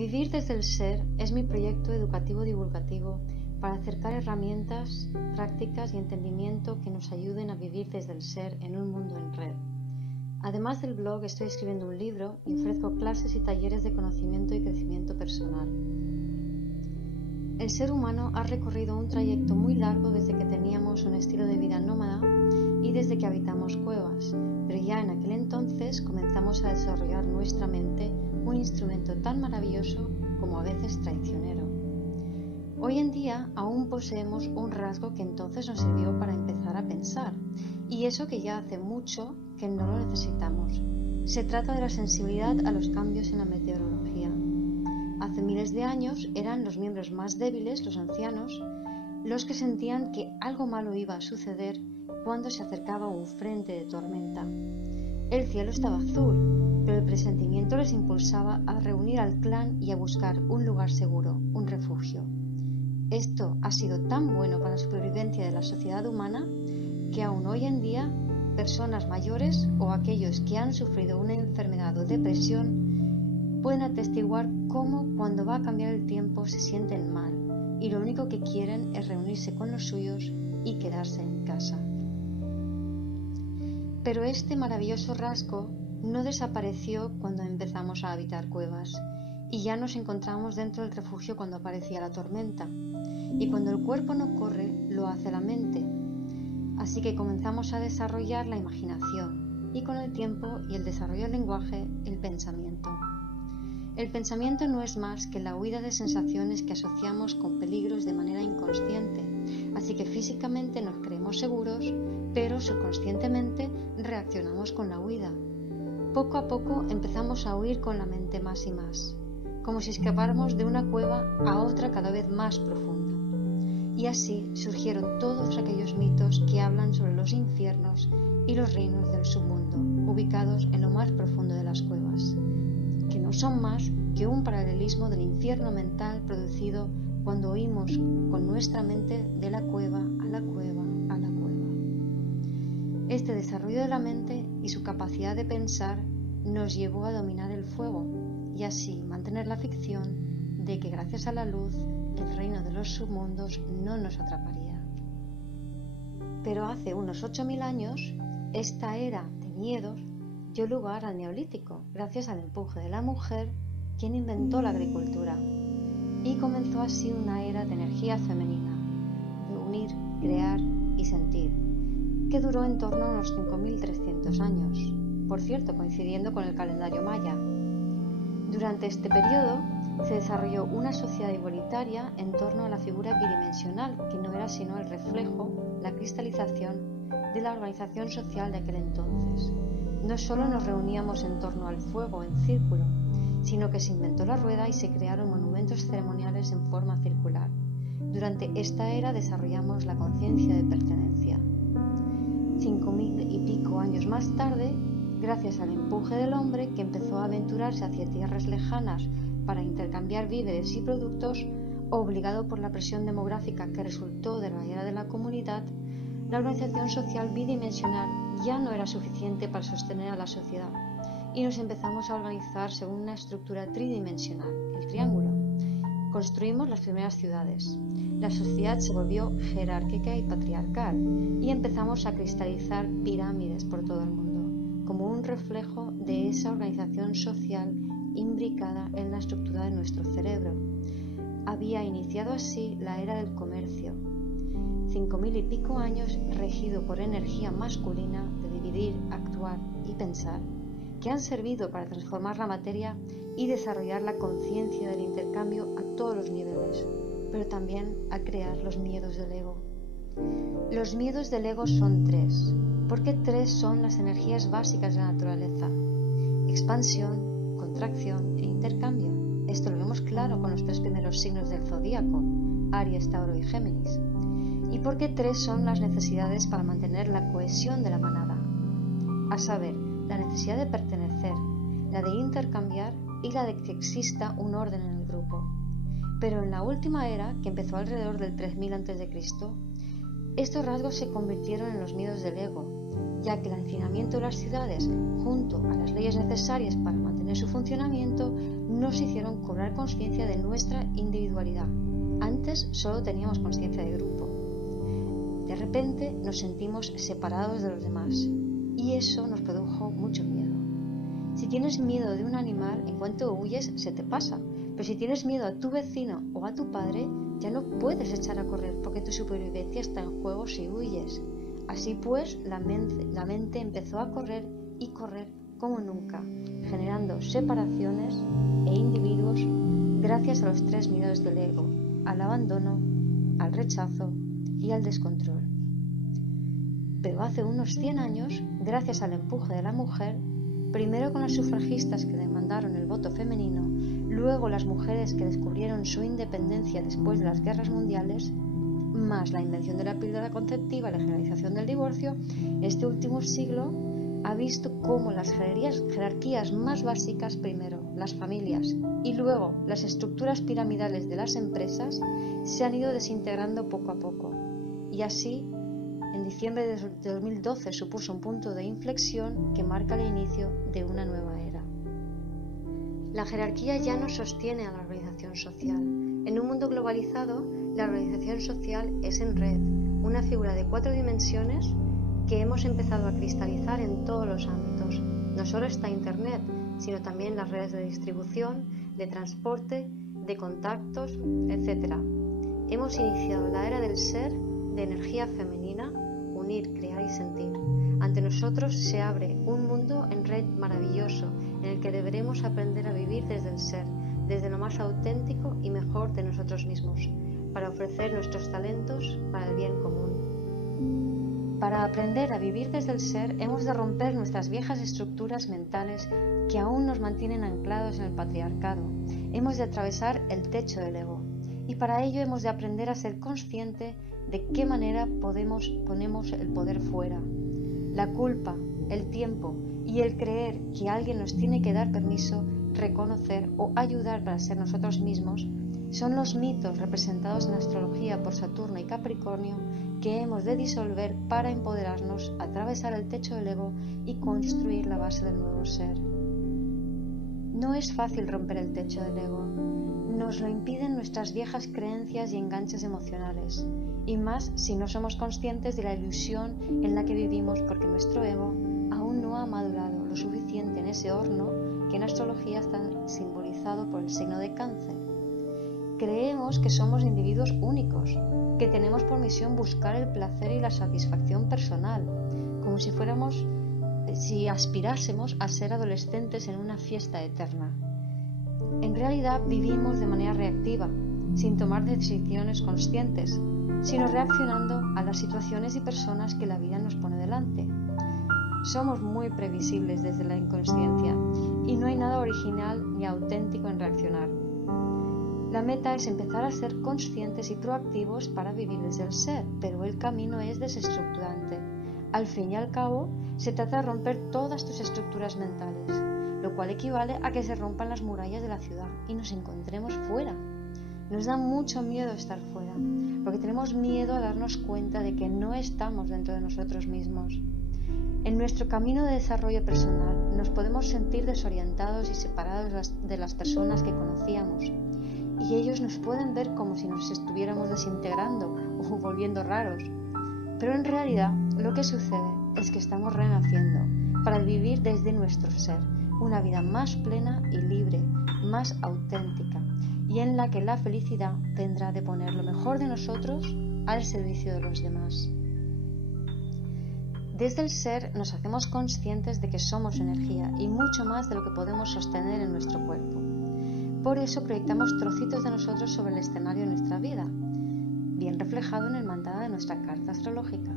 Vivir desde el ser es mi proyecto educativo divulgativo para acercar herramientas, prácticas y entendimiento que nos ayuden a vivir desde el ser en un mundo en red. Además del blog, estoy escribiendo un libro y ofrezco clases y talleres de conocimiento y crecimiento personal. El ser humano ha recorrido un trayecto muy largo desde que teníamos un estilo de vida nómada y desde que habitamos cuevas, pero ya en aquel entonces comenzamos a desarrollar nuestra mente, un instrumento tan maravilloso como a veces traicionero. Hoy en día aún poseemos un rasgo que entonces nos sirvió para empezar a pensar, y eso que ya hace mucho que no lo necesitamos. Se trata de la sensibilidad a los cambios en la meteorología. Hace miles de años eran los miembros más débiles, los ancianos, los que sentían que algo malo iba a suceder cuando se acercaba un frente de tormenta. El cielo estaba azul, pero el presentimiento les impulsaba a reunir al clan y a buscar un lugar seguro, un refugio. Esto ha sido tan bueno para la supervivencia de la sociedad humana que aún hoy en día personas mayores o aquellos que han sufrido una enfermedad o depresión pueden atestiguar cómo cuando va a cambiar el tiempo se sienten mal y lo único que quieren es reunirse con los suyos y quedarse en casa. Pero este maravilloso rasgo no desapareció cuando empezamos a habitar cuevas y ya nos encontramos dentro del refugio cuando aparecía la tormenta. Y cuando el cuerpo no corre, lo hace la mente. Así que comenzamos a desarrollar la imaginación y con el tiempo y el desarrollo del lenguaje, el pensamiento. El pensamiento no es más que la huida de sensaciones que asociamos con peligros de manera inconsciente, así que físicamente nos creemos seguros, pero subconscientemente reaccionamos con la huida. Poco a poco empezamos a huir con la mente más y más, como si escapáramos de una cueva a otra cada vez más profunda. Y así surgieron todos aquellos mitos que hablan sobre los infiernos y los reinos del submundo, ubicados en lo más profundo de las cuevas, que no son más que un paralelismo del infierno mental producido cuando huimos con nuestra mente de la cueva a la cueva a la cueva. Este desarrollo de la mente y su capacidad de pensar nos llevó a dominar el fuego y así mantener la ficción de que gracias a la luz el reino de los submundos no nos atraparía. Pero hace unos 8000 años, esta era de miedos dio lugar al neolítico, gracias al empuje de la mujer, quien inventó la agricultura, y comenzó así una era de energía femenina, de unir, crear y sentir, que duró en torno a unos 5300 años, por cierto coincidiendo con el calendario maya. Durante este periodo se desarrolló una sociedad igualitaria en torno a la figura bidimensional, que no era sino el reflejo, la cristalización de la organización social de aquel entonces. No solo nos reuníamos en torno al fuego en círculo, sino que se inventó la rueda y se crearon monumentos ceremoniales en forma circular. Durante esta era desarrollamos la conciencia de pertenencia. 5000 y pico años más tarde, gracias al empuje del hombre que empezó a aventurarse hacia tierras lejanas para intercambiar víveres y productos, obligado por la presión demográfica que resultó de la era de la comunidad, la organización social bidimensional ya no era suficiente para sostener a la sociedad y nos empezamos a organizar según una estructura tridimensional, el triángulo. Construimos las primeras ciudades. La sociedad se volvió jerárquica y patriarcal y empezamos a cristalizar pirámides por todo el mundo, como un reflejo de esa organización social imbricada en la estructura de nuestro cerebro. Había iniciado así la era del comercio, 5000 y pico años regido por energía masculina de dividir, actuar y pensar, que han servido para transformar la materia y desarrollar la conciencia del intercambio a todos los niveles, pero también a crear los miedos del ego. Los miedos del ego son tres, porque tres son las energías básicas de la naturaleza: expansión, contracción e intercambio. Esto lo vemos claro con los tres primeros signos del zodíaco, Aries, Tauro y Géminis. Y porque tres son las necesidades para mantener la cohesión de la manada, a saber, la necesidad de pertenecer, la de intercambiar y la de que exista un orden en el grupo. Pero en la última era, que empezó alrededor del 3000 a.C., estos rasgos se convirtieron en los miedos del ego, ya que el hacinamiento de las ciudades, junto a las leyes necesarias para mantener su funcionamiento, no nos hicieron cobrar conciencia de nuestra individualidad. Antes solo teníamos conciencia de grupo. De repente nos sentimos separados de los demás y eso nos produjo mucho miedo. Si tienes miedo de un animal, en cuanto huyes se te pasa, pero si tienes miedo a tu vecino o a tu padre, ya no puedes echar a correr porque tu supervivencia está en juego si huyes. Así pues, la mente empezó a correr y correr como nunca, generando separaciones e individuos gracias a los 3 miedos del ego: al abandono, al rechazo y al descontrol. Pero hace unos 100 años, gracias al empuje de la mujer, primero con las sufragistas que demandaron el voto femenino, luego las mujeres que descubrieron su independencia después de las guerras mundiales, más la invención de la píldora conceptiva y la generalización del divorcio, este último siglo ha visto cómo las jerarquías más básicas, primero las familias y luego las estructuras piramidales de las empresas, se han ido desintegrando poco a poco. Y así, en diciembre de 2012 supuso un punto de inflexión que marca el inicio de una nueva era. La jerarquía ya no sostiene a la organización social. En un mundo globalizado, la organización social es en red, una figura de 4 dimensiones que hemos empezado a cristalizar en todos los ámbitos. No solo está Internet, sino también las redes de distribución, de transporte, de contactos, etc. Hemos iniciado la era del ser, de energía femenina, unir, crear y sentir. Ante nosotros se abre un mundo en red maravilloso, en el que deberemos aprender a vivir desde el ser, desde lo más auténtico y mejor de nosotros mismos, para ofrecer nuestros talentos para el bien común. Para aprender a vivir desde el ser, hemos de romper nuestras viejas estructuras mentales que aún nos mantienen anclados en el patriarcado. Hemos de atravesar el techo del ego. Y para ello hemos de aprender a ser consciente de qué manera ponemos el poder fuera. La culpa, el tiempo y el creer que alguien nos tiene que dar permiso, reconocer o ayudar para ser nosotros mismos son los mitos representados en la astrología por Saturno y Capricornio que hemos de disolver para empoderarnos, atravesar el techo del ego y construir la base del nuevo ser. No es fácil romper el techo del ego. Nos lo impiden nuestras viejas creencias y enganches emocionales, y más si no somos conscientes de la ilusión en la que vivimos porque nuestro ego aún no ha madurado lo suficiente en ese horno que en astrología está simbolizado por el signo de Cáncer. Creemos que somos individuos únicos, que tenemos por misión buscar el placer y la satisfacción personal, como si aspirásemos a ser adolescentes en una fiesta eterna. En realidad vivimos de manera reactiva, sin tomar decisiones conscientes, sino reaccionando a las situaciones y personas que la vida nos pone delante. Somos muy previsibles desde la inconsciencia y no hay nada original ni auténtico en reaccionar. La meta es empezar a ser conscientes y proactivos para vivir desde el ser, pero el camino es desestructurante. Al fin y al cabo, se trata de romper todas tus estructuras mentales, lo cual equivale a que se rompan las murallas de la ciudad y nos encontremos fuera. Nos da mucho miedo estar fuera, porque tenemos miedo a darnos cuenta de que no estamos dentro de nosotros mismos. En nuestro camino de desarrollo personal nos podemos sentir desorientados y separados de las personas que conocíamos, y ellos nos pueden ver como si nos estuviéramos desintegrando o volviendo raros. Pero en realidad lo que sucede es que estamos renaciendo para vivir desde nuestro ser, una vida más plena y libre, más auténtica, y en la que la felicidad vendrá de poner lo mejor de nosotros al servicio de los demás. Desde el ser nos hacemos conscientes de que somos energía y mucho más de lo que podemos sostener en nuestro cuerpo. Por eso proyectamos trocitos de nosotros sobre el escenario de nuestra vida, bien reflejado en el mandala de nuestra carta astrológica,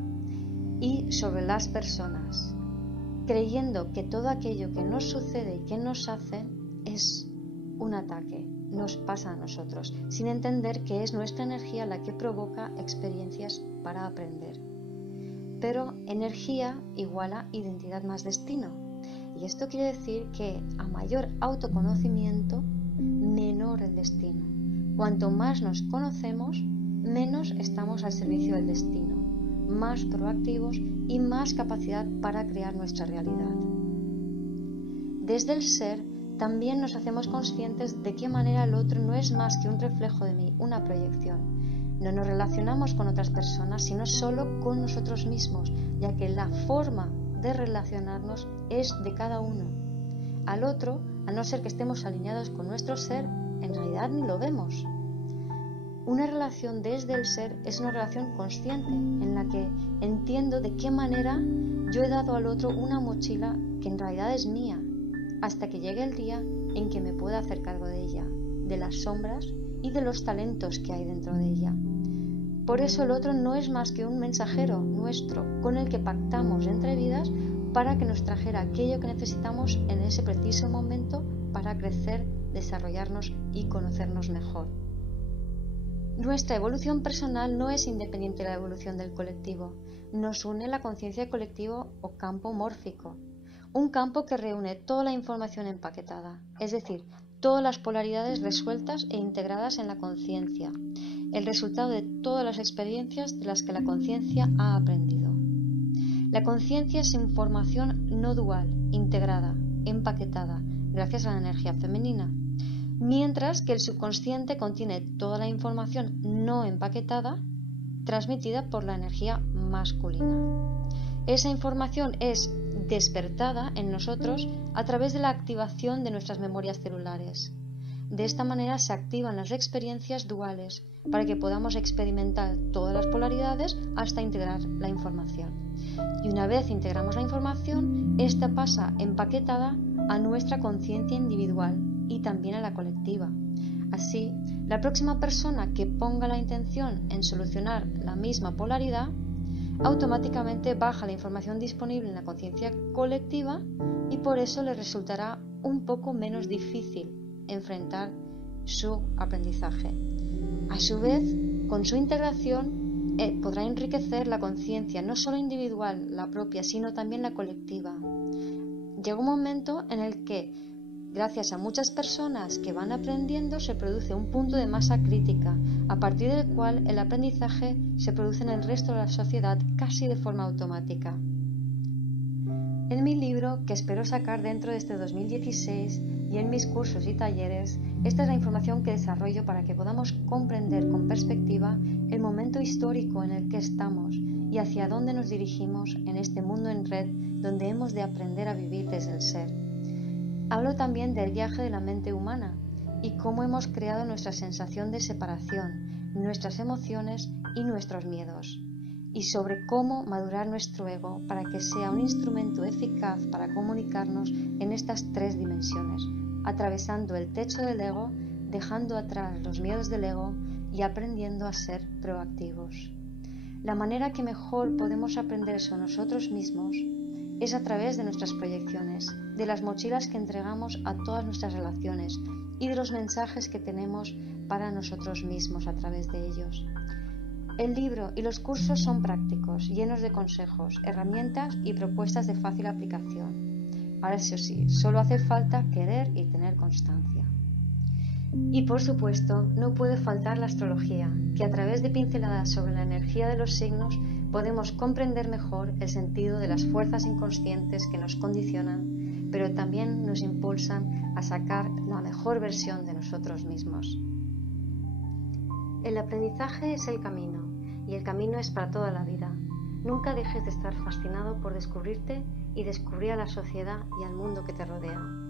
y sobre las personas, creyendo que todo aquello que nos sucede y que nos hace es un ataque, nos pasa a nosotros, sin entender que es nuestra energía la que provoca experiencias para aprender. Pero energía iguala identidad más destino, y esto quiere decir que a mayor autoconocimiento, menor el destino. Cuanto más nos conocemos, menos estamos al servicio del destino, más proactivos y más capacidad para crear nuestra realidad. Desde el ser también nos hacemos conscientes de qué manera el otro no es más que un reflejo de mí, una proyección. No nos relacionamos con otras personas, sino solo con nosotros mismos, ya que la forma de relacionarnos es de cada uno. Al otro, a no ser que estemos alineados con nuestro ser, en realidad ni lo vemos. Una relación desde el ser es una relación consciente, en la que entiendo de qué manera yo he dado al otro una mochila que en realidad es mía, hasta que llegue el día en que me pueda hacer cargo de ella, de las sombras y de los talentos que hay dentro de ella. Por eso el otro no es más que un mensajero nuestro con el que pactamos entre vidas para que nos trajera aquello que necesitamos en ese preciso momento para crecer, desarrollarnos y conocernos mejor. Nuestra evolución personal no es independiente de la evolución del colectivo. Nos une la conciencia colectiva o campo mórfico, un campo que reúne toda la información empaquetada, es decir, todas las polaridades resueltas e integradas en la conciencia, el resultado de todas las experiencias de las que la conciencia ha aprendido. La conciencia es información no dual, integrada, empaquetada, gracias a la energía femenina, mientras que el subconsciente contiene toda la información no empaquetada, transmitida por la energía masculina. Esa información es despertada en nosotros a través de la activación de nuestras memorias celulares. De esta manera se activan las experiencias duales para que podamos experimentar todas las polaridades hasta integrar la información. Y una vez integramos la información, esta pasa empaquetada a nuestra conciencia individual y también a la colectiva. Así, la próxima persona que ponga la intención en solucionar la misma polaridad, automáticamente baja la información disponible en la conciencia colectiva y por eso le resultará un poco menos difícil enfrentar su aprendizaje. A su vez, con su integración, podrá enriquecer la conciencia, no solo individual, la propia, sino también la colectiva. Llega un momento en el que, gracias a muchas personas que van aprendiendo, se produce un punto de masa crítica, a partir del cual el aprendizaje se produce en el resto de la sociedad casi de forma automática. En mi libro, que espero sacar dentro de este 2016, y en mis cursos y talleres, esta es la información que desarrollo para que podamos comprender con perspectiva el momento histórico en el que estamos y hacia dónde nos dirigimos en este mundo en red donde hemos de aprender a vivir desde el ser. Hablo también del viaje de la mente humana y cómo hemos creado nuestra sensación de separación, nuestras emociones y nuestros miedos, y sobre cómo madurar nuestro ego para que sea un instrumento eficaz para comunicarnos en estas tres dimensiones, atravesando el techo del ego, dejando atrás los miedos del ego y aprendiendo a ser proactivos. La manera que mejor podemos aprender eso nosotros mismos es a través de nuestras proyecciones, de las mochilas que entregamos a todas nuestras relaciones y de los mensajes que tenemos para nosotros mismos a través de ellos. El libro y los cursos son prácticos, llenos de consejos, herramientas y propuestas de fácil aplicación. Ahora eso sí, solo hace falta querer y tener constancia. Y por supuesto, no puede faltar la astrología, que a través de pinceladas sobre la energía de los signos podemos comprender mejor el sentido de las fuerzas inconscientes que nos condicionan, pero también nos impulsan a sacar la mejor versión de nosotros mismos. El aprendizaje es el camino, y el camino es para toda la vida. Nunca dejes de estar fascinado por descubrirte y descubrir a la sociedad y al mundo que te rodea.